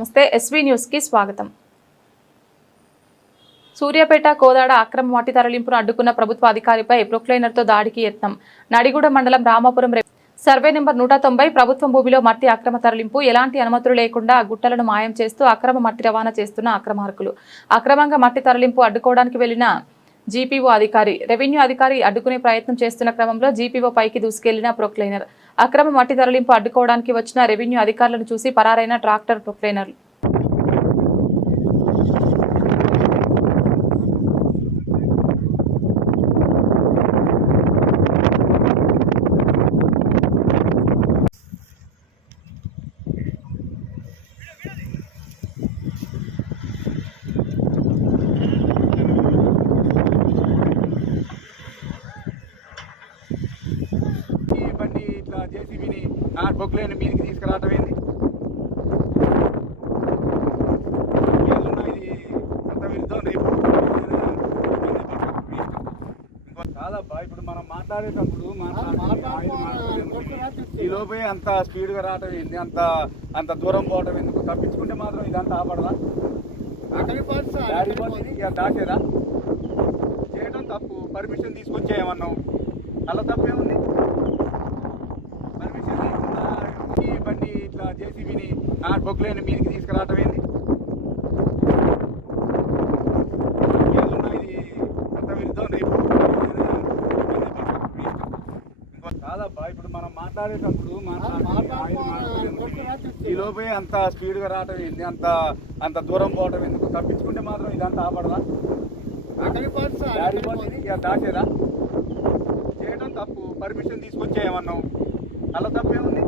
నమస్తే SV news కి స్వాగతం. సూర్యాపేట కోదాడ అక్రమ మట్టి తరలింపును అడ్డుకున్న ప్రభుత్వ అధికారిపై ప్రొక్లైనర్తో దాడికి యత్నం. నడిగూడ మండలం రామాపురం సర్వే నెంబర్ 190 ప్రభుత్వం భూమిలో మట్టి అక్రమ తరలింపు, ఎలాంటి అనుమతులు లేకుండా గుట్టలను మాయం చేస్తూ అక్రమ మట్టి రవాణా చేస్తున్న అక్రమార్కులు. అక్రమంగా మట్టి తరలింపు అడ్డుకోవడానికి వెళ్లిన జీపీఓ అధికారి, రెవెన్యూ అధికారి అడ్డుకునే ప్రయత్నం చేస్తున్న క్రమంలో జీపీఓ పైకి దూసుకెళ్లిన ప్రొక్లైనర్. అక్రమ మట్టి తరలింపు అడ్డుకోవడానికి వచ్చిన రెవెన్యూ అధికారులను చూసి పరారైన ట్రాక్టర్ ప్రొక్లైనర్. జేసీబీని బొగ్గులేని మీదకి తీసుకురావటం ఏంది? కాదబ్బా, ఇప్పుడు మనం మాట్లాడేటప్పుడు ఈ లోపే అంత స్పీడ్గా రావటం ఏంది? అంత దూరం పోవటం ఎందుకు? తప్పించుకుంటే మాత్రం ఇదంతా ఆపడదా? దాచేదా? చేయడం తప్పు. పర్మిషన్ తీసుకొచ్చేయమన్నావు, అలా తప్పేముంది? బండి ఇట్లా జేసీబీని బొగ్గులేని మీదకి తీసుకురావటం ఏంది? కాదబ్బా, ఇప్పుడు మనం మాట్లాడేటప్పుడు ఈ లోపే అంత స్పీడ్గా రావటం ఏంది? అంత దూరం పోవటం ఎందుకు? తప్పించుకుంటే మాత్రం ఇదంతా ఆపడదా? దాచేదా? చేయడం తప్పు. పర్మిషన్ తీసుకొచ్చేయమన్నావు, అలా తప్పేముంది?